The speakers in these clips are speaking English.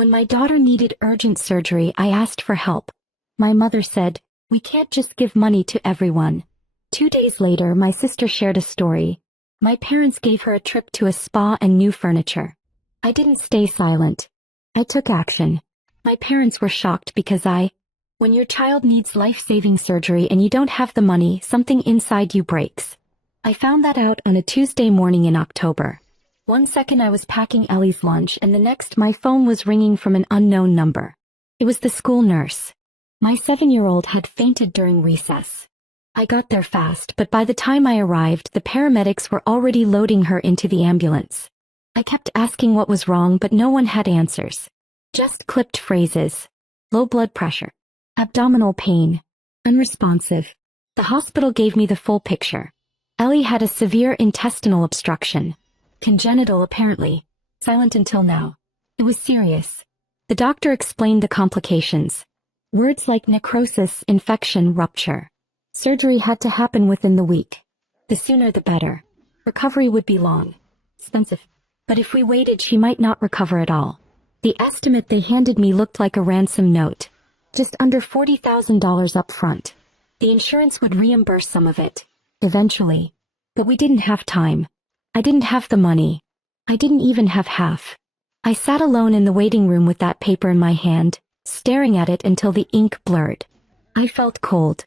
When my daughter needed urgent surgery, I asked for help. My mother said, "We can't just give money to everyone." 2 days later, my sister shared a story. My parents gave her a trip to a spa and new furniture. I didn't stay silent. I took action. My parents were shocked because when your child needs life-saving surgery and you don't have the money, something inside you breaks. I found that out on a Tuesday morning in October. One second I was packing Ellie's lunch and the next my phone was ringing from an unknown number. It was the school nurse. My 7-year-old had fainted during recess. I got there fast, but by the time I arrived, the paramedics were already loading her into the ambulance. I kept asking what was wrong, but no one had answers. Just clipped phrases. Low blood pressure. Abdominal pain. Unresponsive. The hospital gave me the full picture. Ellie had a severe intestinal obstruction. Congenital apparently. Silent until now. It was serious. The doctor explained the complications. Words like necrosis, infection, rupture. Surgery had to happen within the week. The sooner the better. Recovery would be long. Expensive. But if we waited, she might not recover at all. The estimate they handed me looked like a ransom note. Just under $40,000 up front. The insurance would reimburse some of it. Eventually. But we didn't have time. I didn't have the money. I didn't even have half. I sat alone in the waiting room with that paper in my hand, staring at it until the ink blurred. I felt cold.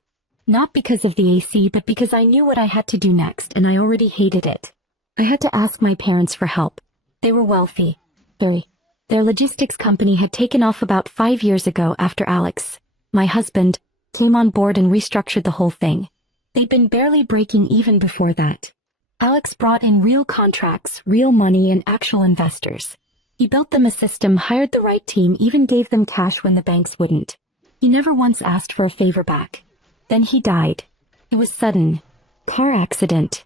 Not because of the AC, but because I knew what I had to do next, and I already hated it. I had to ask my parents for help. They were wealthy. Very. Their logistics company had taken off about 5 years ago after Alex, my husband, came on board and restructured the whole thing. They'd been barely breaking even before that. Alex brought in real contracts, real money, and actual investors. He built them a system, hired the right team, even gave them cash when the banks wouldn't. He never once asked for a favor back. Then he died. It was sudden. Car accident.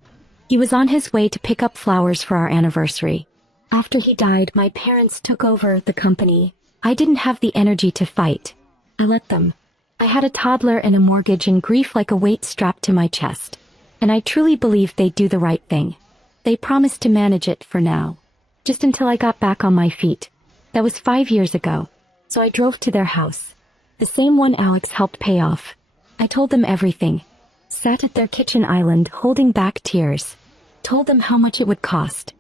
He was on his way to pick up flowers for our anniversary. After he died, my parents took over the company. I didn't have the energy to fight. I let them. I had a toddler and a mortgage and grief like a weight strapped to my chest. And I truly believed they'd do the right thing. They promised to manage it for now. Just until I got back on my feet. That was 5 years ago. So I drove to their house. The same one Alex helped pay off. I told them everything. Sat at their kitchen island, holding back tears. Told them how much it would cost.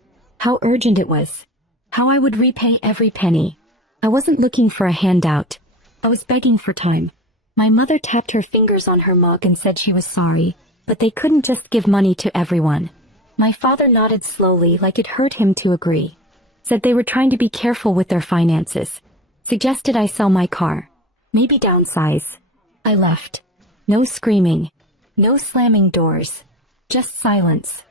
How urgent it was. How I would repay every penny. I wasn't looking for a handout. I was begging for time. My mother tapped her fingers on her mug and said she was sorry, but they couldn't just give money to everyone. My father nodded slowly, like it hurt him to agree. Said they were trying to be careful with their finances. Suggested I sell my car. Maybe downsize. I left. No screaming. No slamming doors. Just silence.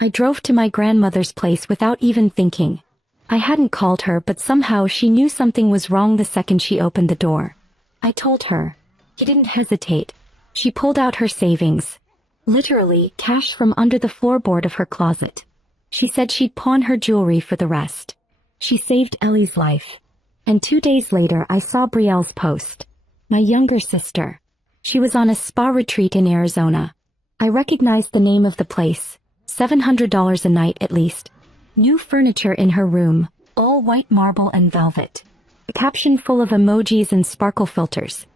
I drove to my grandmother's place without even thinking. I hadn't called her, but somehow she knew something was wrong the second she opened the door. I told her. She didn't hesitate. She pulled out her savings. Literally, cash from under the floorboard of her closet. She said she'd pawn her jewelry for the rest. She saved Ellie's life. And 2 days later, I saw Brielle's post. My younger sister. She was on a spa retreat in Arizona. I recognized the name of the place. $700 a night at least. New furniture in her room, all white marble and velvet. A caption full of emojis and sparkle filters.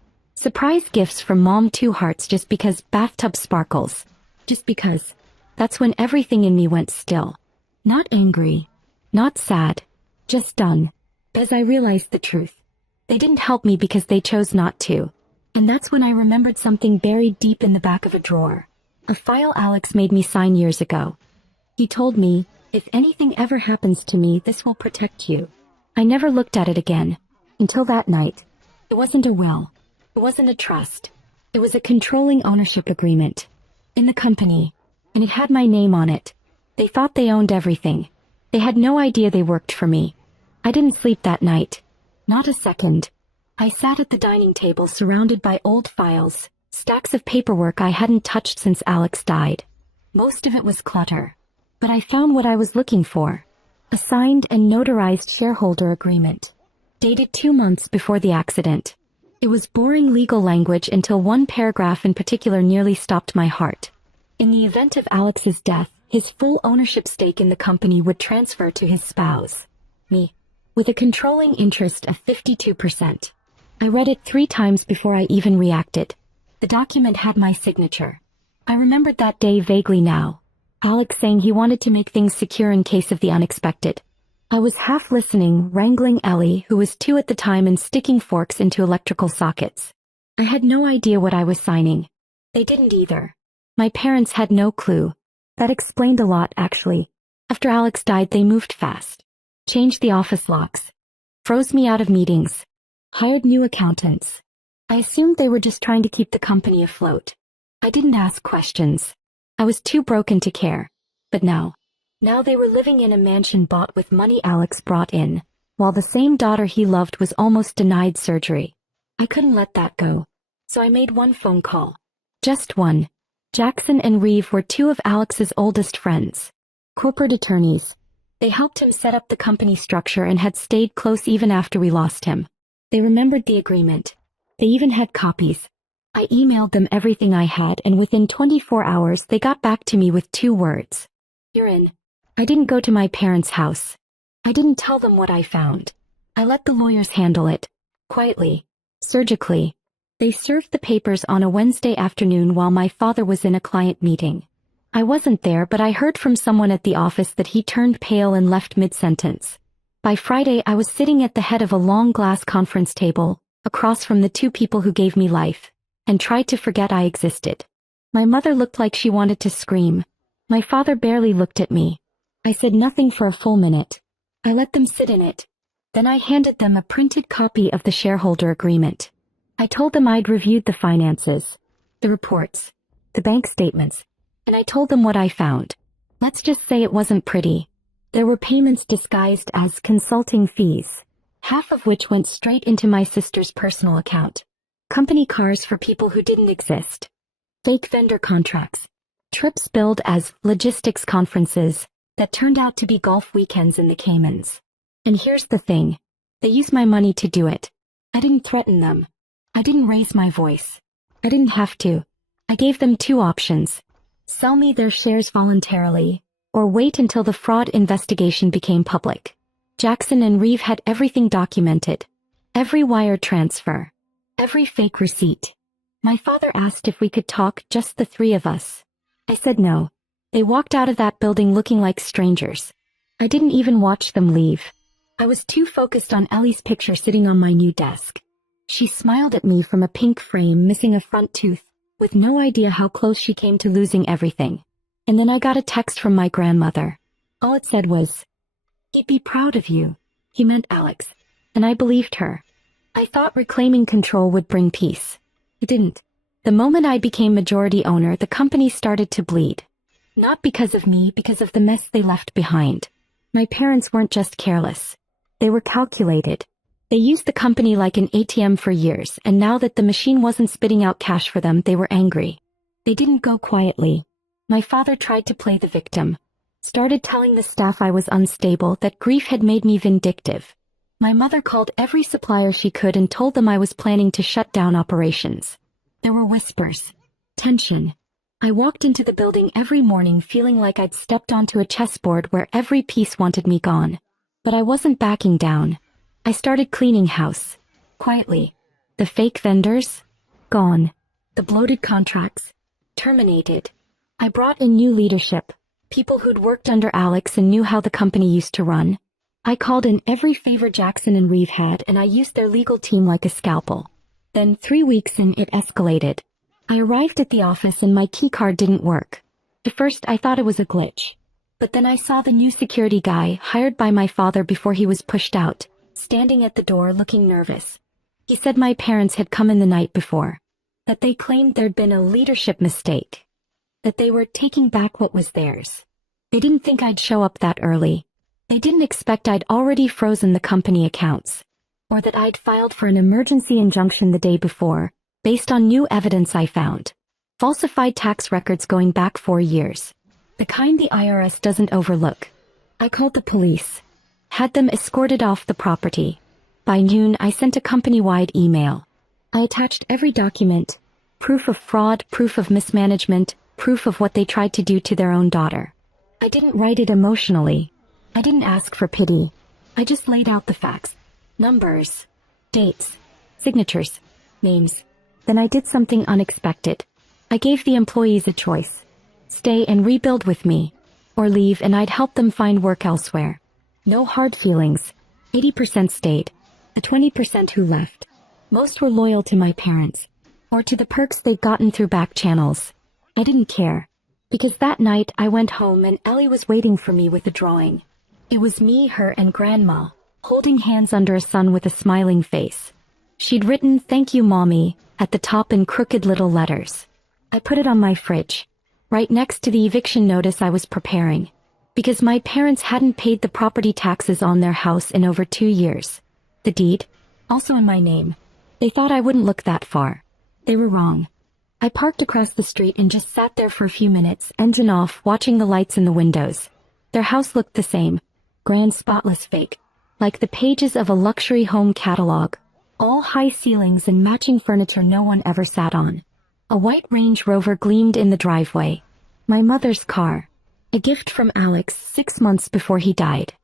Surprise gifts from Mom, 2 hearts just because bathtub sparkles. Just because. That's when everything in me went still. Not angry. Not sad. Just done. As I realized the truth. They didn't help me because they chose not to. And that's when I remembered something buried deep in the back of a drawer. A file Alex made me sign years ago. He told me, if anything ever happens to me, this will protect you. I never looked at it again. Until that night. It wasn't a will. It wasn't a trust. It was a controlling ownership agreement. In the company. And it had my name on it. They thought they owned everything. They had no idea they worked for me. I didn't sleep that night. Not a second. I sat at the dining table surrounded by old files. Stacks of paperwork I hadn't touched since Alex died. Most of it was clutter. But I found what I was looking for. A signed and notarized shareholder agreement. Dated 2 months before the accident. It was boring legal language until one paragraph in particular nearly stopped my heart. In the event of Alex's death, his full ownership stake in the company would transfer to his spouse. Me. with a controlling interest of 52%. I read it 3 times before I even reacted. The document had my signature. I remembered that day vaguely now. Alex saying he wanted to make things secure in case of the unexpected. I was half listening, wrangling Ellie, who was 2 at the time, and sticking forks into electrical sockets. I had no idea what I was signing. They didn't either. My parents had no clue. That explained a lot, actually. After Alex died, they moved fast. Changed the office locks. Froze me out of meetings. Hired new accountants. I assumed they were just trying to keep the company afloat. I didn't ask questions. I was too broken to care. But now they were living in a mansion bought with money Alex brought in, while the same daughter he loved was almost denied surgery. I couldn't let that go. So I made one phone call. Just one. Jackson and Reeve were 2 of Alex's oldest friends. Corporate attorneys. They helped him set up the company structure and had stayed close even after we lost him. They remembered the agreement. They even had copies. I emailed them everything I had, and within 24 hours they got back to me with 2 words. You're in. I didn't go to my parents' house. I didn't tell them what I found. I let the lawyers handle it. Quietly. Surgically. They served the papers on a Wednesday afternoon while my father was in a client meeting. I wasn't there, but I heard from someone at the office that he turned pale and left mid-sentence. By Friday, I was sitting at the head of a long glass conference table, across from the 2 people who gave me life, and tried to forget I existed. My mother looked like she wanted to scream. My father barely looked at me. I said nothing for a full minute. I let them sit in it. Then I handed them a printed copy of the shareholder agreement. I told them I'd reviewed the finances, the reports, the bank statements, and I told them what I found. Let's just say it wasn't pretty. There were payments disguised as consulting fees, half of which went straight into my sister's personal account. Company cars for people who didn't exist. Fake vendor contracts. Trips billed as logistics conferences that turned out to be golf weekends in the Caymans. And here's the thing. They used my money to do it. I didn't threaten them. I didn't raise my voice. I didn't have to. I gave them 2 options. Sell me their shares voluntarily, or wait until the fraud investigation became public. Jackson and Reeve had everything documented. Every wire transfer. Every fake receipt. My father asked if we could talk, just the 3 of us. I said no. They walked out of that building looking like strangers. I didn't even watch them leave. I was too focused on Ellie's picture sitting on my new desk. She smiled at me from a pink frame, missing a front tooth, with no idea how close she came to losing everything. And then I got a text from my grandmother. All it said was, "He'd be proud of you." He meant Alex. And I believed her. I thought reclaiming control would bring peace. It didn't. The moment I became majority owner, the company started to bleed. Not because of me, because of the mess they left behind. My parents weren't just careless. They were calculated. They used the company like an ATM for years, and now that the machine wasn't spitting out cash for them, they were angry. They didn't go quietly. My father tried to play the victim. Started telling the staff I was unstable, that grief had made me vindictive. My mother called every supplier she could and told them I was planning to shut down operations. There were whispers. Tension. I walked into the building every morning feeling like I'd stepped onto a chessboard where every piece wanted me gone. But I wasn't backing down. I started cleaning house. Quietly. The fake vendors? Gone. The bloated contracts? Terminated. I brought in new leadership. People who'd worked under Alex and knew how the company used to run. I called in every favor Jackson and Reeve had, and I used their legal team like a scalpel. Then 3 weeks in, it escalated. I arrived at the office and my keycard didn't work. At first I thought it was a glitch. But then I saw the new security guy, hired by my father before he was pushed out, standing at the door looking nervous. He said my parents had come in the night before. That they claimed there'd been a leadership mistake. That they were taking back what was theirs. They didn't think I'd show up that early. They didn't expect I'd already frozen the company accounts. Or that I'd filed for an emergency injunction the day before, based on new evidence I found. Falsified tax records going back 4 years. The kind the IRS doesn't overlook. I called the police. Had them escorted off the property. By noon, I sent a company-wide email. I attached every document. Proof of fraud, proof of mismanagement, proof of what they tried to do to their own daughter. I didn't write it emotionally. I didn't ask for pity. I just laid out the facts. Numbers, dates, signatures, names. Then I did something unexpected. I gave the employees a choice. Stay and rebuild with me, or leave and I'd help them find work elsewhere. No hard feelings. 80% stayed. The 20% who left. Most were loyal to my parents, or to the perks they'd gotten through back channels. I didn't care, because that night I went home and Ellie was waiting for me with a drawing. It was me, her, and Grandma, holding hands under a sun with a smiling face. She'd written, "Thank you, Mommy," at the top in crooked little letters. I put it on my fridge, right next to the eviction notice I was preparing, because my parents hadn't paid the property taxes on their house in over 2 years. The deed, also in my name. They thought I wouldn't look that far. They were wrong. I parked across the street and just sat there for a few minutes, engine off, watching the lights in the windows. Their house looked the same, grand, spotless, fake, like the pages of a luxury home catalog, all high ceilings and matching furniture no one ever sat on. A white Range Rover gleamed in the driveway. My mother's car. A gift from Alex 6 months before he died.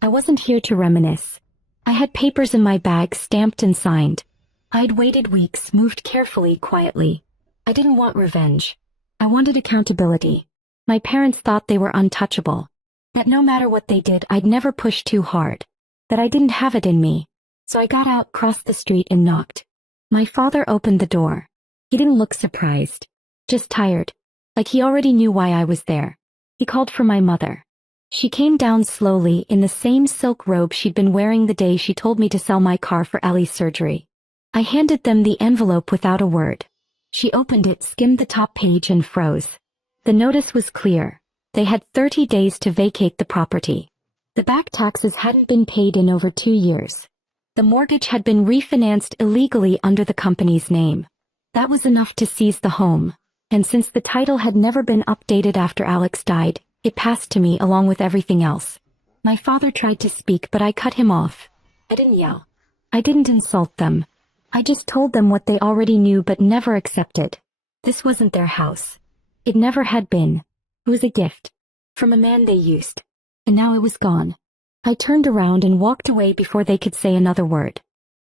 I wasn't here to reminisce. I had papers in my bag stamped and signed. I'd waited weeks, moved carefully, quietly. I didn't want revenge. I wanted accountability. My parents thought they were untouchable. That no matter what they did, I'd never push too hard. That I didn't have it in me. So I got out, crossed the street, and knocked. My father opened the door. He didn't look surprised. Just tired. Like he already knew why I was there. He called for my mother. She came down slowly in the same silk robe she'd been wearing the day she told me to sell my car for Ellie's surgery. I handed them the envelope without a word. She opened it, skimmed the top page, and froze. The notice was clear. They had 30 days to vacate the property. The back taxes hadn't been paid in over 2 years. The mortgage had been refinanced illegally under the company's name. That was enough to seize the home, and since the title had never been updated after Alex died, it passed to me along with everything else. My father tried to speak, but I cut him off. I didn't yell. I didn't insult them. I just told them what they already knew but never accepted. This wasn't their house. It never had been. It was a gift. From a man they used. And now it was gone. I turned around and walked away before they could say another word.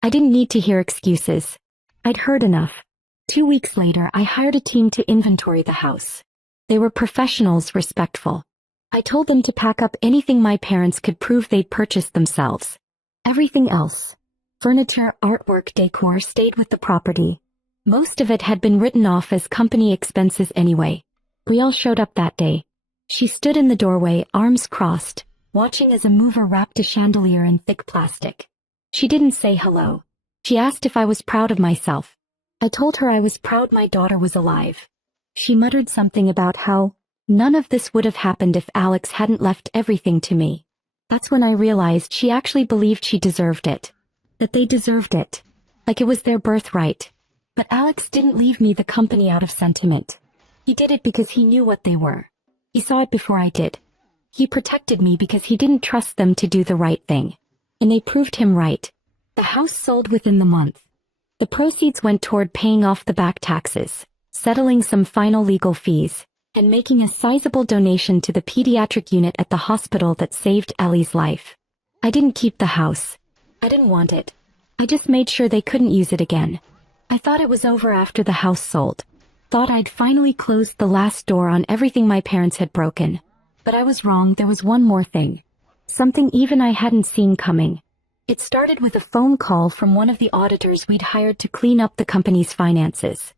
I didn't need to hear excuses. I'd heard enough. 2 weeks later, I hired a team to inventory the house. They were professionals, respectful. I told them to pack up anything my parents could prove they'd purchased themselves. Everything else, furniture, artwork, decor, stayed with the property. Most of it had been written off as company expenses anyway. We all showed up that day. She stood in the doorway, arms crossed, watching as a mover wrapped a chandelier in thick plastic. She didn't say hello. She asked if I was proud of myself. I told her I was proud my daughter was alive. She muttered something about how none of this would have happened if Alex hadn't left everything to me. That's when I realized she actually believed she deserved it. That they deserved it. Like it was their birthright. But Alex didn't leave me the company out of sentiment. He did it because he knew what they were. He saw it before I did. He protected me because he didn't trust them to do the right thing. And they proved him right. The house sold within the month. The proceeds went toward paying off the back taxes, settling some final legal fees, and making a sizable donation to the pediatric unit at the hospital that saved Ellie's life. I didn't keep the house. I didn't want it. I just made sure they couldn't use it again. I thought it was over after the house sold. Thought I'd finally closed the last door on everything my parents had broken. But I was wrong. There was one more thing. Something even I hadn't seen coming. It started with a phone call from one of the auditors we'd hired to clean up the company's finances.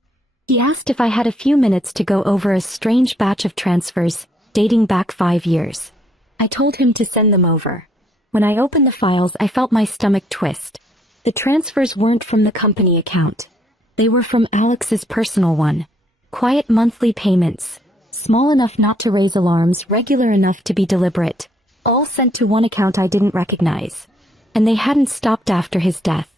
He asked if I had a few minutes to go over a strange batch of transfers dating back 5 years. I told him to send them over. When I opened the files, I felt my stomach twist. The transfers weren't from the company account. They were from Alex's personal one. Quiet monthly payments. Small enough not to raise alarms, regular enough to be deliberate. All sent to one account I didn't recognize. And they hadn't stopped after his death.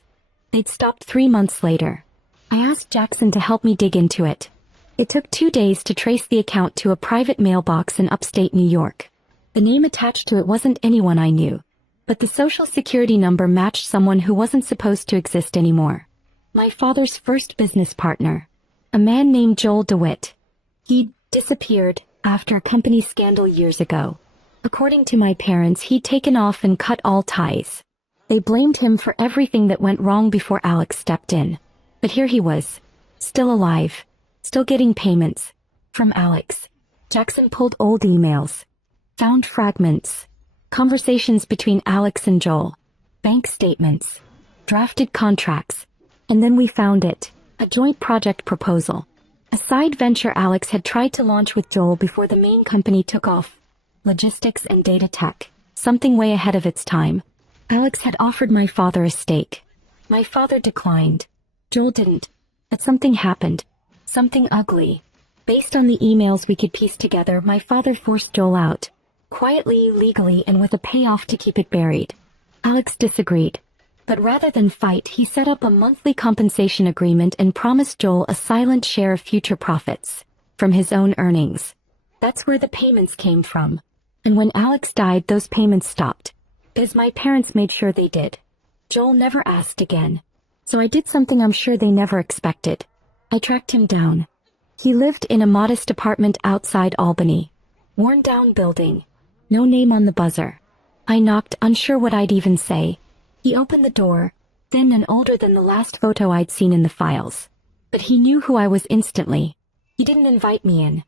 They'd stopped 3 months later. I asked Jackson to help me dig into it. It took 2 days to trace the account to a private mailbox in upstate New York. The name attached to it wasn't anyone I knew, but the social security number matched someone who wasn't supposed to exist anymore. My father's first business partner, a man named Joel DeWitt. He'd disappeared after a company scandal years ago. According to my parents, he'd taken off and cut all ties. They blamed him for everything that went wrong before Alex stepped in. But here he was, still alive, still getting payments. From Alex. Jackson pulled old emails, found fragments, conversations between Alex and Joel, bank statements, drafted contracts, and then we found it, a joint project proposal. A side venture Alex had tried to launch with Joel before the main company took off. Logistics and data tech, something way ahead of its time. Alex had offered my father a stake. My father declined. Joel didn't. But something happened. Something ugly. Based on the emails we could piece together, my father forced Joel out. Quietly, legally, and with a payoff to keep it buried. Alex disagreed. But rather than fight, he set up a monthly compensation agreement and promised Joel a silent share of future profits. From his own earnings. That's where the payments came from. And when Alex died, those payments stopped. As my parents made sure they did. Joel never asked again. So I did something I'm sure they never expected. I tracked him down. He lived in a modest apartment outside Albany. Worn down building. No name on the buzzer. I knocked, unsure what I'd even say. He opened the door, thin and older than the last photo I'd seen in the files. But he knew who I was instantly. He didn't invite me in.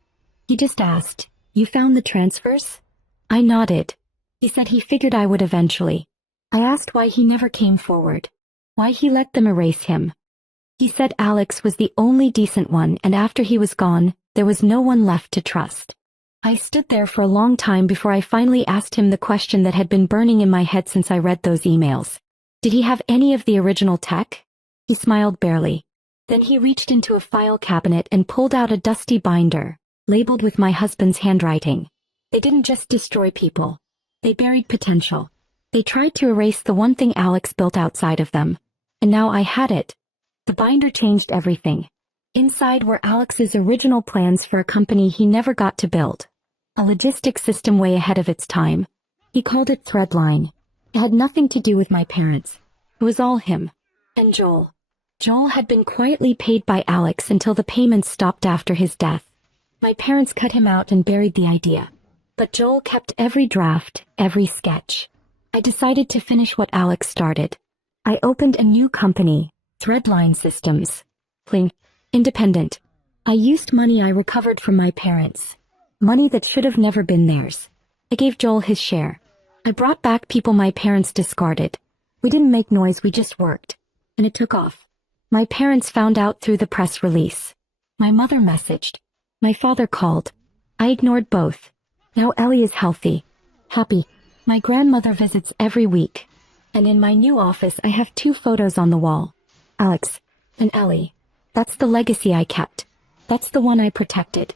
He just asked, "You found the transfers?" I nodded. He said he figured I would eventually. I asked why he never came forward. Why he let them erase him. He said Alex was the only decent one, and after he was gone, there was no one left to trust. I stood there for a long time before I finally asked him the question that had been burning in my head since I read those emails. Did he have any of the original tech? He smiled barely. Then he reached into a file cabinet and pulled out a dusty binder, labeled with my husband's handwriting. They didn't just destroy people. They buried potential. They tried to erase the one thing Alex built outside of them. And now I had it. The binder changed everything. Inside were Alex's original plans for a company he never got to build. A logistics system way ahead of its time. He called it Threadline. It had nothing to do with my parents. It was all him. And Joel. Joel had been quietly paid by Alex until the payments stopped after his death. My parents cut him out and buried the idea. But Joel kept every draft, every sketch. I decided to finish what Alex started. I opened a new company, Threadline Systems. Independent. I used money I recovered from my parents. Money that should have never been theirs. I gave Joel his share. I brought back people my parents discarded. We didn't make noise, we just worked. And it took off. My parents found out through the press release. My mother messaged. My father called. I ignored both. Now Ellie is healthy. Happy. My grandmother visits every week. And in my new office I have 2 photos on the wall. Alex and Ellie. That's the legacy I kept. That's the one I protected.